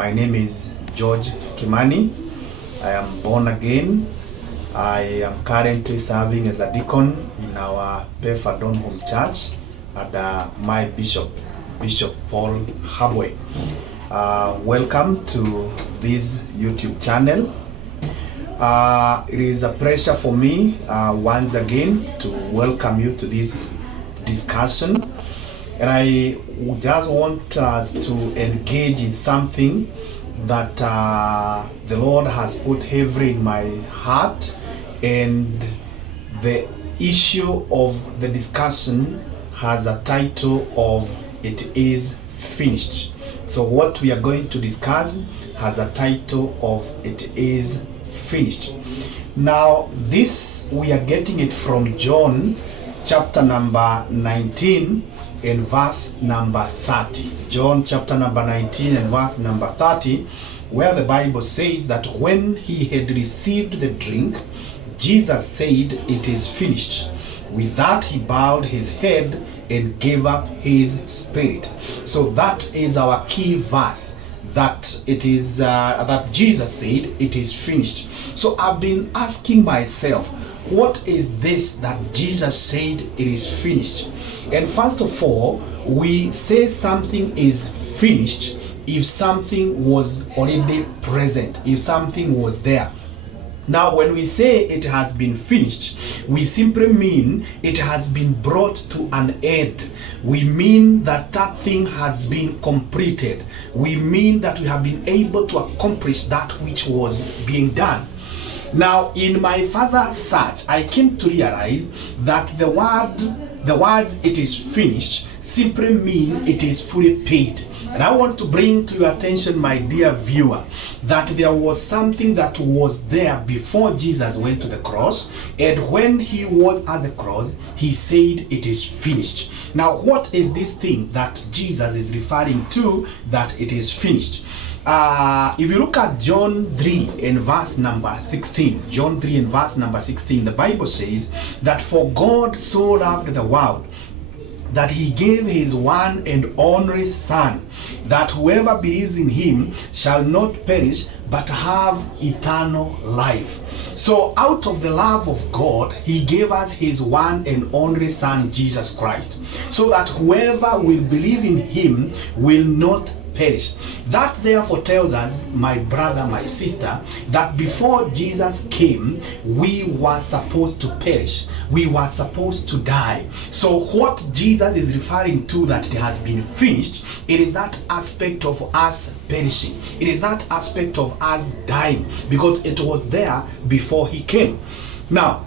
My name is George Kimani. I am born again. I am currently serving as a deacon in our Pefa Donholm Church under my Bishop Paul Habwe. Welcome to this YouTube channel. It is a pleasure for me once again to welcome you to this discussion. And I just want us to engage in something that the Lord has put heavily in my heart, and the issue of the discussion has a title of "It is finished." So what we are going to discuss has a title of "It is finished." Now this, we are getting it from John chapter number 19 and verse number 30. John chapter number 19 and verse number 30, where the Bible says that when he had received the drink, Jesus said, "It is finished." With that he bowed his head and gave up his spirit. So that is our key verse, that it is that Jesus said, "It is finished." So I've been asking myself, what is this that Jesus said it is finished? And first of all, we say something is finished if something was already present, if something was there. Now, when we say it has been finished, we simply mean it has been brought to an end. We mean that that thing has been completed. We mean that we have been able to accomplish that which was being done. Now, in my further search, I came to realize that the words "it is finished" simply mean it is fully paid. And I want to bring to your attention, my dear viewer, that there was something that was there before Jesus went to the cross, and when he was at the cross, he said, "It is finished." Now, what is this thing that Jesus is referring to, that it is finished? If you look at John 3 and verse number 16, John 3 and verse number 16, the Bible says that "For God so loved the world that he gave his one and only Son, that whoever believes in him shall not perish but have eternal life." So out of the love of God, he gave us his one and only Son, Jesus Christ, so that whoever will believe in him will not perish. That therefore tells us, my brother, my sister, that before Jesus came, we were supposed to perish. We were supposed to die. So what Jesus is referring to, that it has been finished, it is that aspect of us perishing. It is that aspect of us dying, because it was there before he came. Now,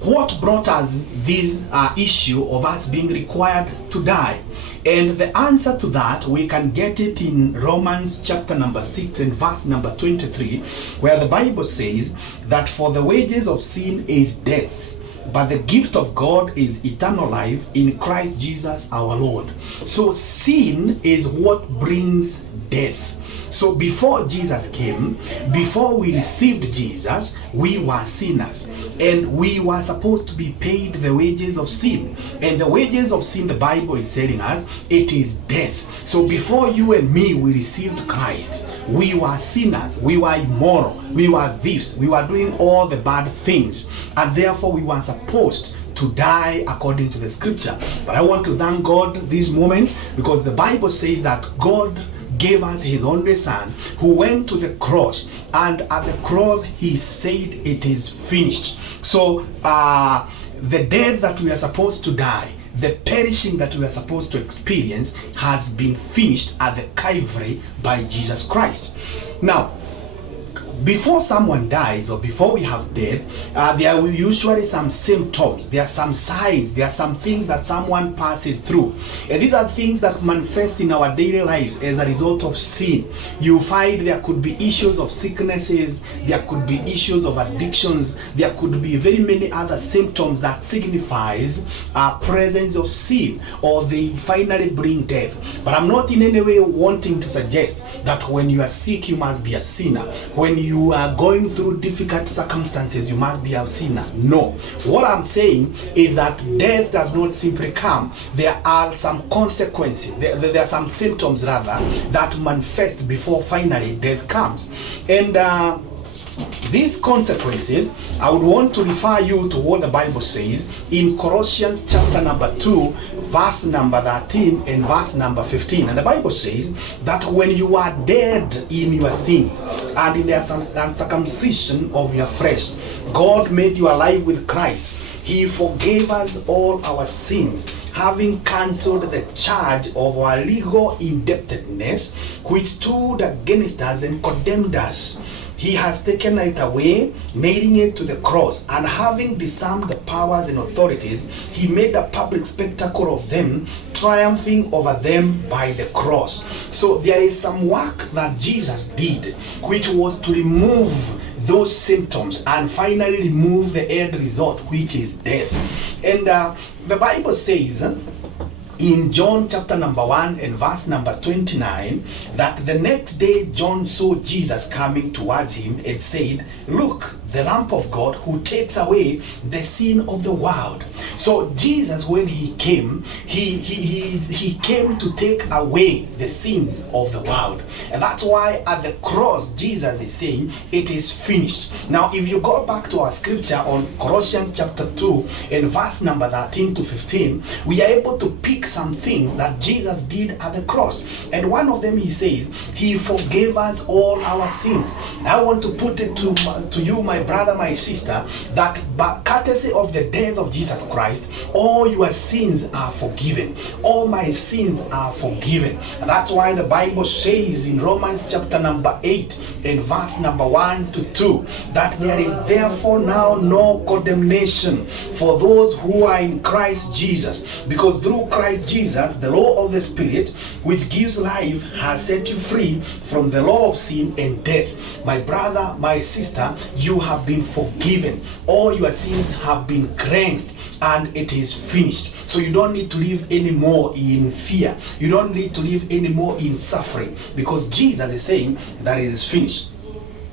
what brought us this issue of us being required to die? And the answer to that, we can get it in Romans chapter number 6 and verse number 23, where the Bible says that "For the wages of sin is death, but the gift of God is eternal life in Christ Jesus our Lord." So sin is what brings death. So before Jesus came, before we received Jesus, we were sinners, and we were supposed to be paid the wages of sin. And the wages of sin, the Bible is telling us, it is death. So before you and me, we received Christ, we were sinners, we were immoral, we were thieves, we were doing all the bad things, and therefore we were supposed to die according to the scripture. But I want to thank God this moment, because the Bible says that God gave us his only Son, who went to the cross, and at the cross he said, "It is finished." So the death that we are supposed to die, the perishing that we are supposed to experience, has been finished at the Calvary by Jesus Christ. Now, before someone dies, or before we have death, there are usually some symptoms, there are some signs, there are some things that someone passes through. And these are things that manifest in our daily lives as a result of sin. You find there could be issues of sicknesses, there could be issues of addictions, there could be very many other symptoms that signifies presence of sin, or they finally bring death. But I'm not in any way wanting to suggest that when you are sick, you must be a sinner. When you you are going through difficult circumstances, you must be a sinner. No. What I'm saying is that death does not simply come. There are some consequences. There are some symptoms, rather, that manifest before finally death comes. And these consequences, I would want to refer you to what the Bible says in Colossians chapter number 2, verse number 13 and verse number 15. And the Bible says that when you are dead in your sins and in the uncircumcision of your flesh, God made you alive with Christ. He forgave us all our sins, having cancelled the charge of our legal indebtedness, which stood against us and condemned us. He has taken it away, nailing it to the cross, and having disarmed the powers and authorities, he made a public spectacle of them, triumphing over them by the cross. So there is some work that Jesus did, which was to remove those symptoms and finally remove the end result, which is death. And the Bible says in John chapter number 1 and verse number 29, that the next day John saw Jesus coming towards him and said, "Look, the Lamb of God who takes away the sin of the world." So Jesus, when he came, he came to take away the sins of the world. And that's why at the cross, Jesus is saying, "It is finished." Now, if you go back to our scripture on Colossians chapter 2 and verse number 13 to 15, we are able to pick some things that Jesus did at the cross. And one of them, he says, he forgave us all our sins. And I want to put it to you, my brother, my sister, that by courtesy of the death of Jesus Christ, all your sins are forgiven. All my sins are forgiven. And that's why the Bible says in Romans chapter number 8 and verse number 1 to 2, that there is therefore now no condemnation for those who are in Christ Jesus, because through Christ Jesus, the law of the Spirit, which gives life, has set you free from the law of sin and death. My brother, my sister, you have been forgiven. All your sins have been cleansed, and it is finished. So you don't need to live anymore in fear. You don't need to live anymore in suffering, because Jesus is saying that it is finished.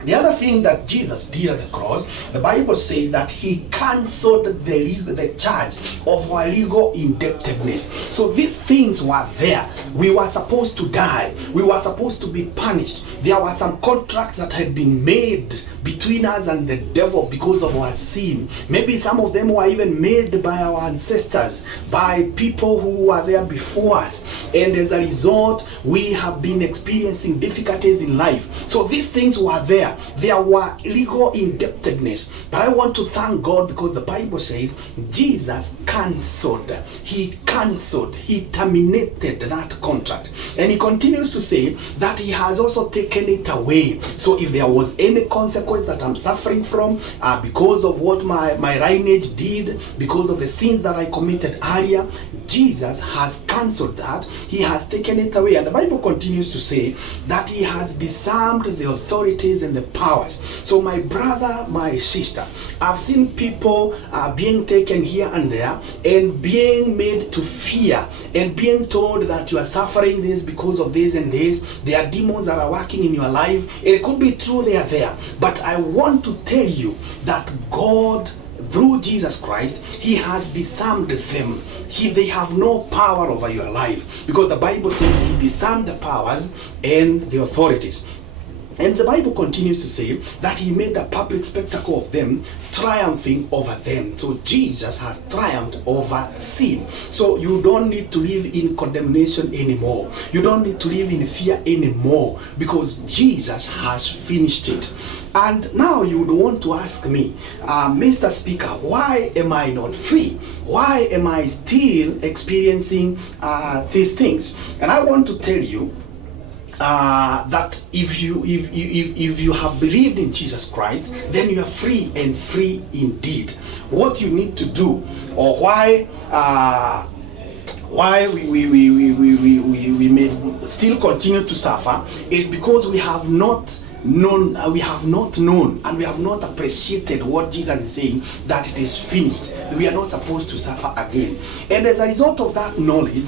The other thing that Jesus did at the cross, the Bible says that he cancelled the charge of our legal indebtedness. So these things were there. We were supposed to die. We were supposed to be punished. There were some contracts that had been made between us and the devil because of our sin. Maybe some of them were even made by our ancestors, by people who were there before us. And as a result, we have been experiencing difficulties in life. So these things were there. There were legal indebtedness. But I want to thank God, because the Bible says Jesus cancelled. He cancelled. He terminated that contract. And he continues to say that he has also taken it away. So if there was any consequence that I'm suffering from because of what my lineage did, because of the sins that I committed earlier, Jesus has cancelled that. He has taken it away. And the Bible continues to say that he has disarmed the authorities and the powers. So my brother, my sister, I've seen people being taken here and there and being made to fear and being told that you are suffering this because of this and this. There are demons that are working in your life. It could be true they are there. But I want to tell you that God, through Jesus Christ, he has disarmed them. They have no power over your life, because the Bible says he disarmed the powers and the authorities. And the Bible continues to say that he made a public spectacle of them, triumphing over them. So Jesus has triumphed over sin. So you don't need to live in condemnation anymore. You don't need to live in fear anymore, because Jesus has finished it. And now you would want to ask me, Mr. Speaker, why am I not free? Why am I still experiencing these things? And I want to tell you that if you have believed in Jesus Christ, then you are free, and free indeed. What you need to do, or why we may still continue to suffer, is because we have not known, and we have not appreciated what Jesus is saying, that it is finished. We are not supposed to suffer again. And as a result of that knowledge,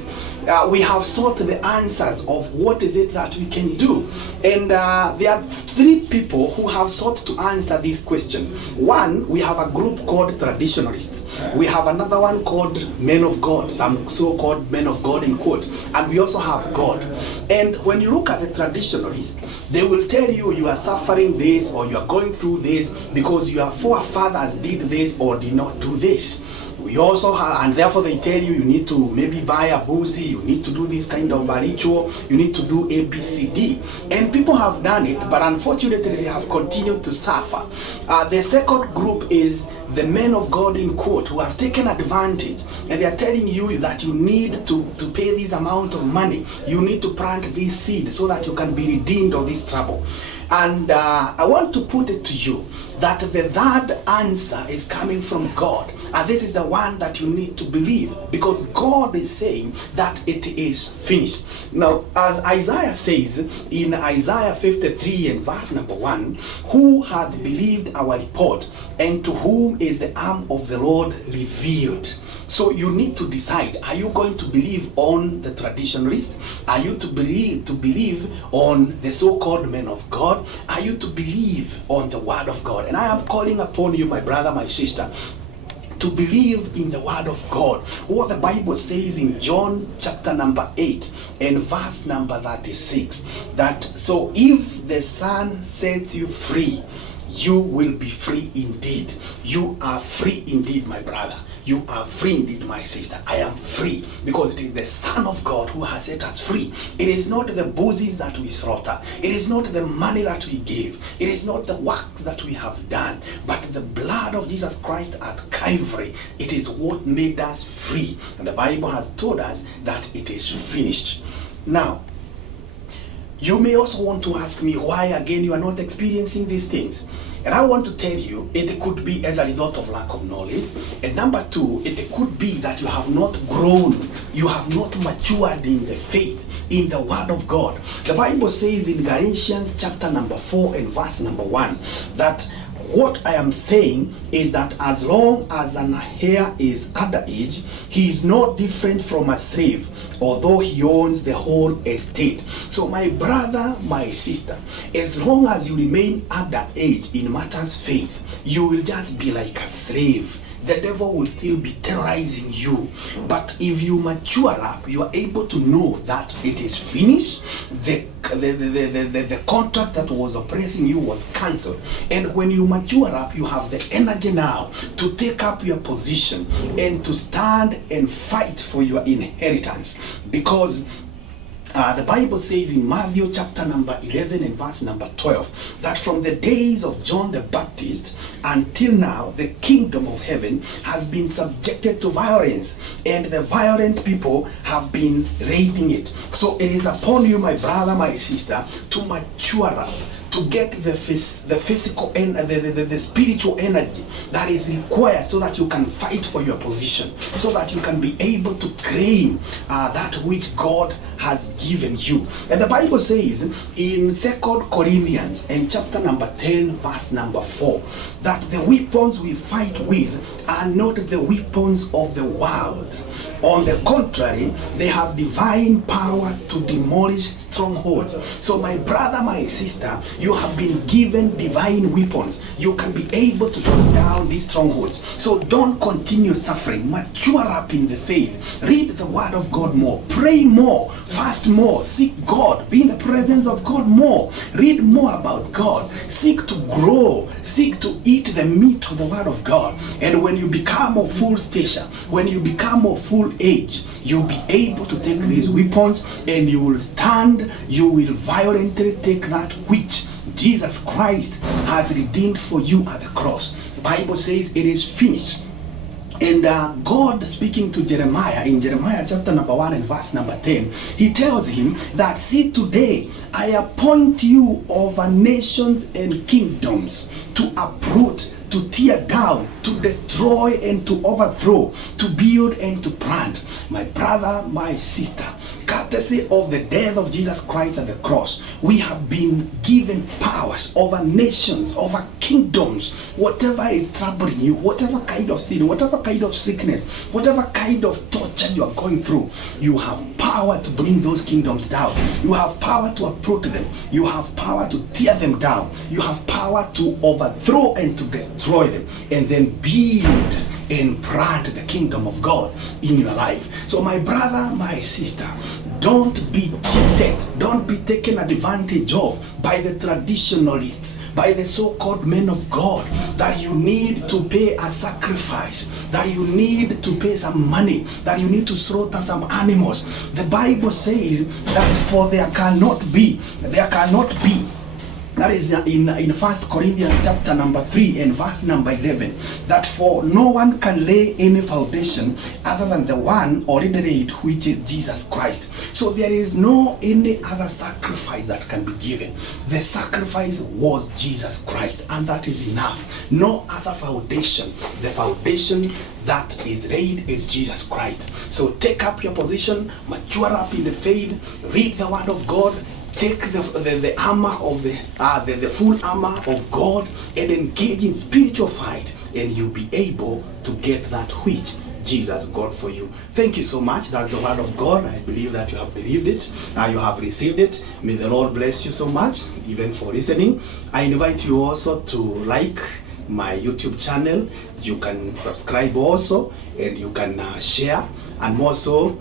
we have sought the answers of what is it that we can do. And there are three people who have sought to answer this question. One, we have a group called traditionalists. We have another one called men of God, some so-called men of God in quote, and we also have God. And when you look at the traditionalists, they will tell you you are suffering this or you are going through this because your forefathers did this or did not do this. We also have, and therefore they tell you you need to maybe buy a boozy, you need to do this kind of a ritual, you need to do A, B, C, D. And people have done it, but unfortunately they have continued to suffer. The second group is the men of God in quote, who have taken advantage, and they are telling you that you need to pay this amount of money, you need to plant this seed so that you can be redeemed of this trouble. And I want to put it to you that the third answer is coming from God. And this is the one that you need to believe, because God is saying that it is finished. Now, as Isaiah says in Isaiah 53 and verse number 1, who hath believed our report, and to whom is the arm of the Lord revealed? So you need to decide, are you going to believe on the traditionalists? Are you to believe on the so-called men of God? Are you to believe on the word of God? And I am calling upon you, my brother, my sister, to believe in the word of God. What the Bible says in John chapter number 8 and verse number 36, that so if the Son sets you free, you will be free indeed. You are free indeed, my brother. You are free indeed, my sister. I am free because it is the Son of God who has set us free. It is not the boozies that we slaughter. It is not the money that we gave. It is not the works that we have done. But the blood of Jesus Christ at Calvary, it is what made us free. And the Bible has told us that it is finished. Now, you may also want to ask me why again you are not experiencing these things. And I want to tell you, it could be as a result of lack of knowledge. And number two, it could be that you have not grown, you have not matured in the faith, in the word of God. The Bible says in Galatians chapter number 4 and verse number 1, that what I am saying is that as long as an heir is underage, he is no different from a slave, although he owns the whole estate. So my brother, my sister, as long as you remain underage in matters faith, you will just be like a slave. The devil will still be terrorizing you. But if you mature up, you are able to know that it is finished. The contract that was oppressing you was cancelled. And when you mature up, you have the energy now to take up your position and to stand and fight for your inheritance. Because the Bible says in Matthew chapter number 11 and verse number 12 that from the days of John the Baptist until now, the kingdom of heaven has been subjected to violence, and the violent people have been raiding it. So it is upon you, my brother, my sister, to mature up, to get the physical and the spiritual energy that is required so that you can fight for your position, so that you can be able to claim that which God has given you. And the Bible says in 2 Corinthians and chapter number 10 verse number 4 that the weapons we fight with are not the weapons of the world. On the contrary, they have divine power to demolish strongholds. So my brother, my sister, you have been given divine weapons. You can be able to put down these strongholds. So don't continue suffering. Mature up in the faith. Read the word of God more. Pray more. Fast more. Seek God. Be in the presence of God more. Read more about God. Seek to grow. Seek to eat the meat of the word of God. And when you become of full stature, when you become of full age, you'll be able to take these weapons and you will stand. You will violently take that which Jesus Christ has redeemed for you at the cross. The Bible says it is finished. And God speaking to Jeremiah in Jeremiah chapter number 1 and verse number 10, he tells him that, see, today I appoint you over nations and kingdoms to uproot, to tear down, to destroy and to overthrow, to build and to plant. My brother, my sister, Courtesy of the death of Jesus Christ at the cross, we have been given powers over nations, over kingdoms. Whatever is troubling you, whatever kind of sin, whatever kind of sickness, whatever kind of torture you are going through, you have power to bring those kingdoms down. You have power to uproot them. You have power to tear them down. You have power to overthrow and to destroy them, and then build and plant the kingdom of God in your life. So my brother, my sister, don't be cheated. Don't be taken advantage of by the traditionalists, by the so-called men of God, that you need to pay a sacrifice, that you need to pay some money, that you need to slaughter some animals. The Bible says that for there cannot be, that is in 1 Corinthians chapter number 3 and verse number 11, that for no one can lay any foundation other than the one already laid, which is Jesus Christ. So there is no any other sacrifice that can be given. The sacrifice was Jesus Christ, and that is enough. No other foundation. The foundation that is laid is Jesus Christ. So take up your position, mature up in the faith, read the word of God, take the armor of the full armor of God, and engage in spiritual fight, and you'll be able to get that which Jesus got for you. Thank you so much. That's the word of God. I believe that you have believed it, you have received it. May the Lord bless you so much, even for listening. I invite you also to like my YouTube channel. You can subscribe also, and you can share, and also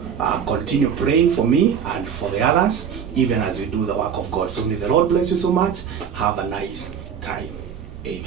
continue praying for me and for the others, even as we do the work of God. So may the Lord bless you so much. Have a nice time. Amen.